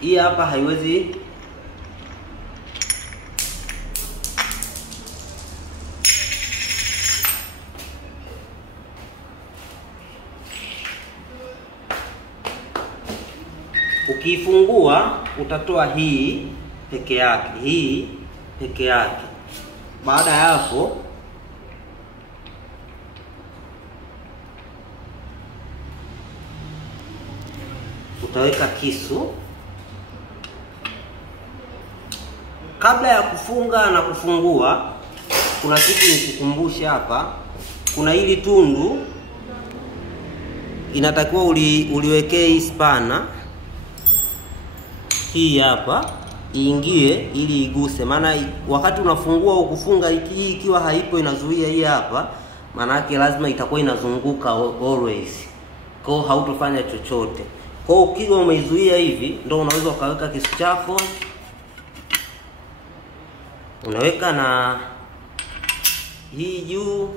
Hii hapa haiwezi ukifungua utatoa hii peke yake, hii peke yake. Baada ya hapo utaweka kisu. Kabla ya kufunga na kufungua, kuna kitu nikukumbusha hapa. Kuna hili tundu inatakiwa uliwekee hii spana hii hapa iingie ili iguse, maana wakati unafungua au kufunga hii ikiwa haipo inazuia hii hapa, maana yake lazima itakuwa inazunguka always, kwa hautofanya chochote. Kwa ukiwa umeizuia hivi, ndio unaweza ukaweka kisu chako, unaweka na hii juu,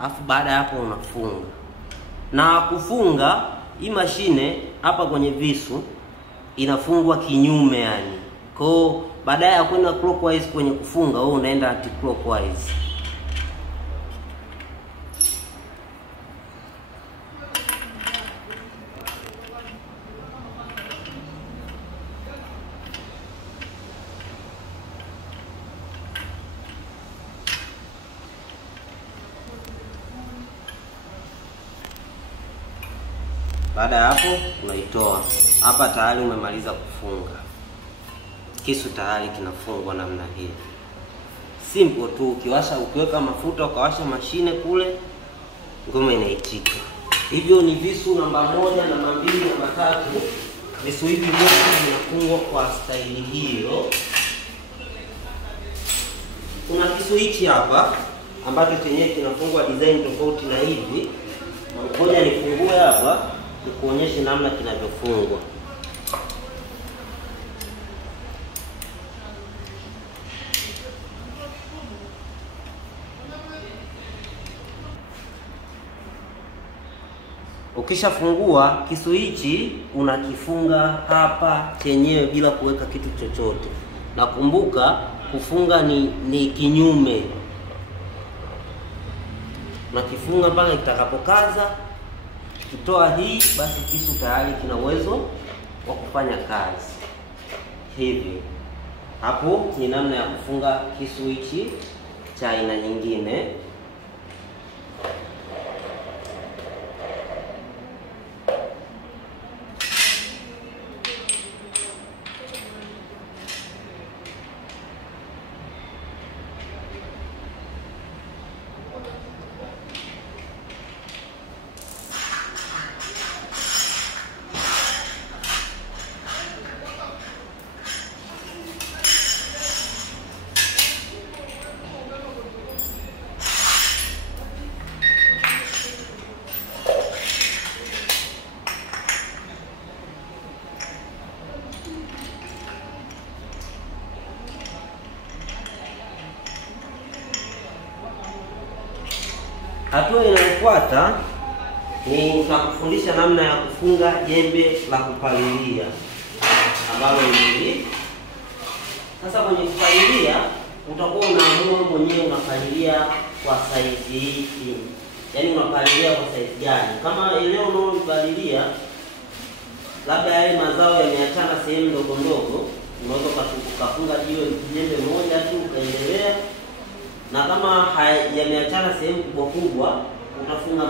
afu baada ya hapo unafunga. Na kufunga hii mashine hapa kwenye visu inafungwa kinyume yani. Kwa baadaye ya kwenda clockwise kwenye kufunga, wewe unaenda anti clockwise. Baada ya hapo unaitoa. Hapa tayari umemaliza kufunga. Kisu tayari kinafungwa namna hii. Simple tu, ukiweka mafuta ukawasha mashine kule, ngoma inaitika. Hivyo ni visu namba 1, namba 2, namba 3. Visu hivi vyote vinafungwa kwa staili hiyo. Kuna kisu hichi hapa ambacho chenyewe kinafungwa design tofauti na hivi. Ngoja nifungue hapa nikuonyeshe namna kinavyofungwa. Ukishafungua kisu hichi unakifunga hapa chenyewe bila kuweka kitu chochote. Na kumbuka kufunga ni kinyume. Unakifunga mpaka kitakapokaza. Kitoa hii basi kisu tayari kina uwezo wa kufanya kazi. Hivi. Hapo ni namna ya kufunga kisu hichi cha aina nyingine. Hatua inayofuata ni nitakufundisha namna ya kufunga jembe la kupalilia ambalo ni hili. Sasa kwenye kupalilia utakuwa unaamua mwenyewe unapalilia kwa size hii. Yaani unapalilia kwa size gani? Kama leo unaopalilia labda yale mazao yameachana sehemu ndogo ndogo, unaweza kufunga jembe moja tu ukaendelea. Na kama yameachana sehemu kubwa kubwa, utafunga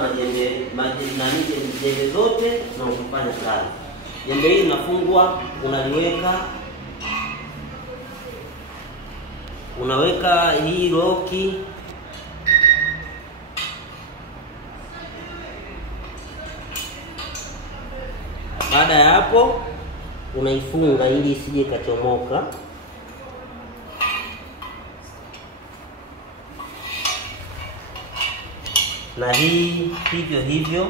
jembe zote na utafanya kazi. Jembe hili linafungwa, unaweka hii loki. Baada ya hapo unaifunga ili isije kachomoka. Na hii hivyo hivyo.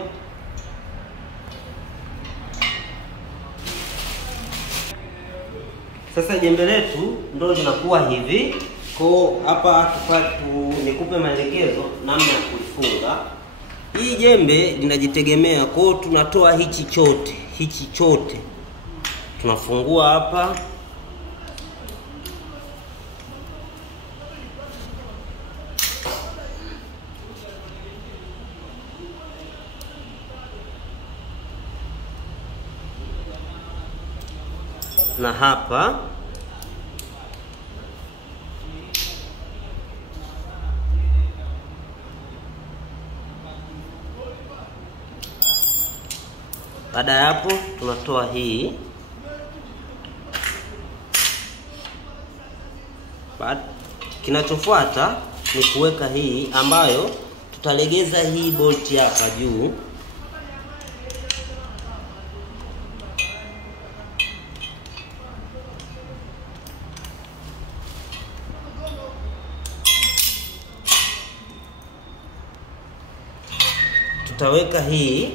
Sasa jembe letu ndio linakuwa hivi. Kwa hapa nikupe maelekezo namna ya kuifunga. Hii jembe linajitegemea, kwa tunatoa hichi chote tunafungua hapa. Na hapa baada ya hapo tunatoa hii. Kinachofuata ni kuweka hii ambayo tutalegeza hii bolt hapa juu. Tutaweka hii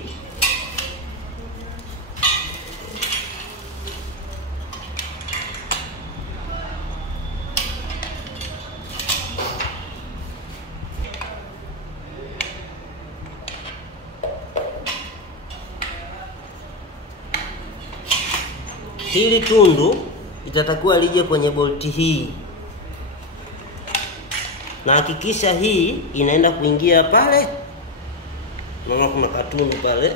hili tundu itatakiwa lije kwenye bolti hii, na hakikisha hii inaenda kuingia pale. Naona kuna katundu pale.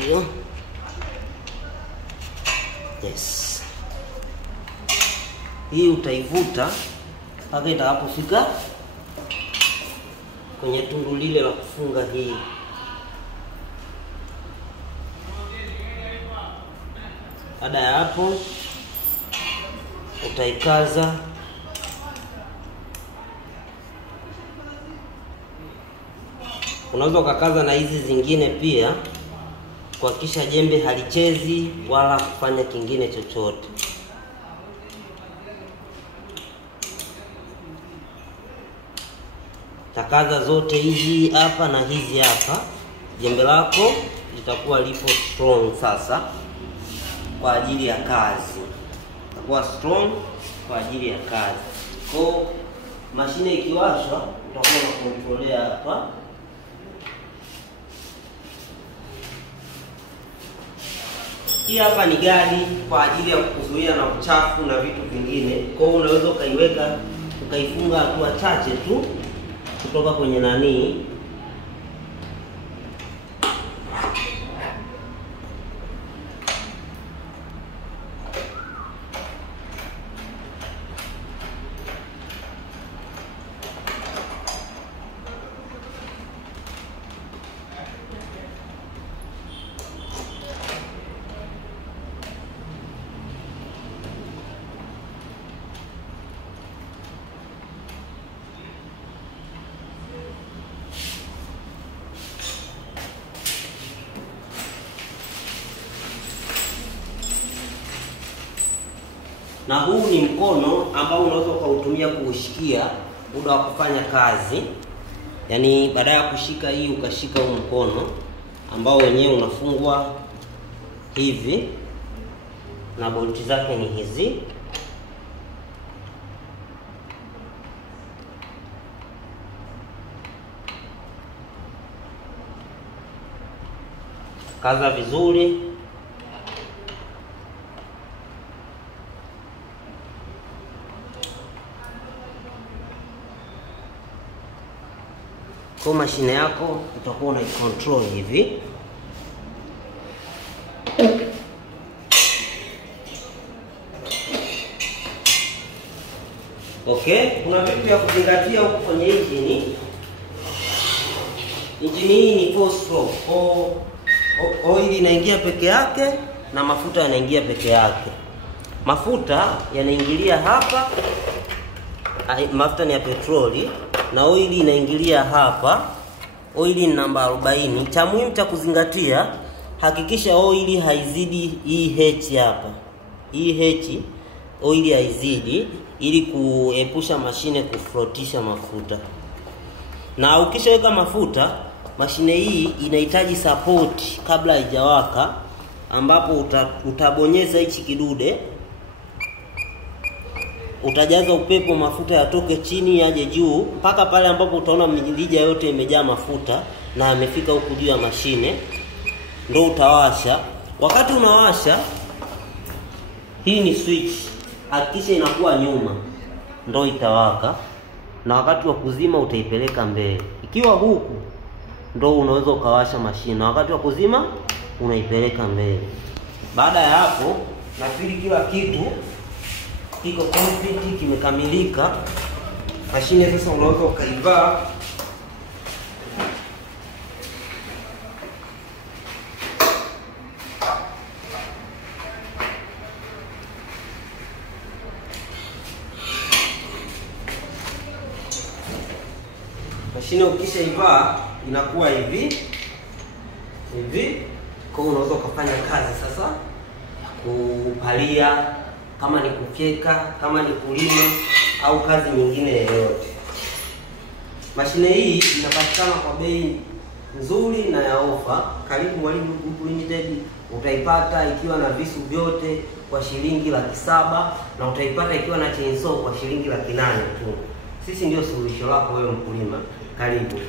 Hiyo. Yes. Hii utaivuta mpaka itakapofika kwenye tundu lile la kufunga hii. Baada ya hapo utaikaza. Unaweza ukakaza na hizi zingine pia kuhakikisha jembe halichezi wala kufanya kingine chochote. Takaza zote hizi hapa na hizi hapa. Jembe lako litakuwa lipo strong sasa kwa ajili ya kazi. Litakuwa strong kwa ajili ya kazi. Kwa mashine ikiwashwa utakuwa unakontrolea hapa. Hii hapa ni gari kwa ajili ya kuzuia na uchafu na vitu vingine. Kwa hiyo unaweza ukaiweka ukaifunga hatua chache tu kutoka kwenye nani. Na huu ni mkono ambao unaweza ukautumia kuushikia muda wa kufanya kazi. Yaani baada ya kushika hii ukashika huu mkono ambao wenyewe unafungwa hivi na bolti zake ni hizi. Kaza vizuri. Kwa mashine yako utakuwa una control hivi. Okay, kuna vitu vya kuzingatia huko kwenye injini. Injini hii ni 4 stroke. Oil inaingia peke yake na mafuta yanaingia peke yake. Mafuta yanaingilia hapa, mafuta ni ya petroli, na oil inaingilia hapa. Oil ni namba 40. Cha muhimu cha kuzingatia, hakikisha oil haizidi hii H hapa. Hii H oil haizidi ili kuepusha mashine kuflotisha mafuta. Na ukishaweka mafuta, mashine hii inahitaji support kabla haijawaka, ambapo utabonyeza hichi kidude. Utajaza upepo, mafuta yatoke chini yaje juu mpaka pale ambapo utaona mirija yote imejaa mafuta na yamefika huku juu ya mashine, ndio utawasha. Wakati unawasha Hii ni switch. Hakikisha inakuwa nyuma ndio itawaka, na wakati wa kuzima utaipeleka mbele. Ikiwa huku ndio unaweza ukawasha mashine, na wakati wa kuzima unaipeleka mbele. Baada ya hapo, nafikiri kila kitu kiko complete, kimekamilika. Mashine sasa unaweza ukaivaa. Mashine ukishaivaa inakuwa hivi. Kwa hiyo unaweza ukafanya kazi sasa kupalia, kama ni kufyeka, kama ni kulima au kazi nyingine yoyote. Mashine hii inapatikana kwa bei nzuri na ya ofa. Karibu Mwalimu Group Limited. Utaipata ikiwa na visu vyote kwa shilingi 700,000 na utaipata ikiwa na chainsaw kwa shilingi 800,000 tu. Sisi ndio suluhisho lako wewe mkulima. Karibu.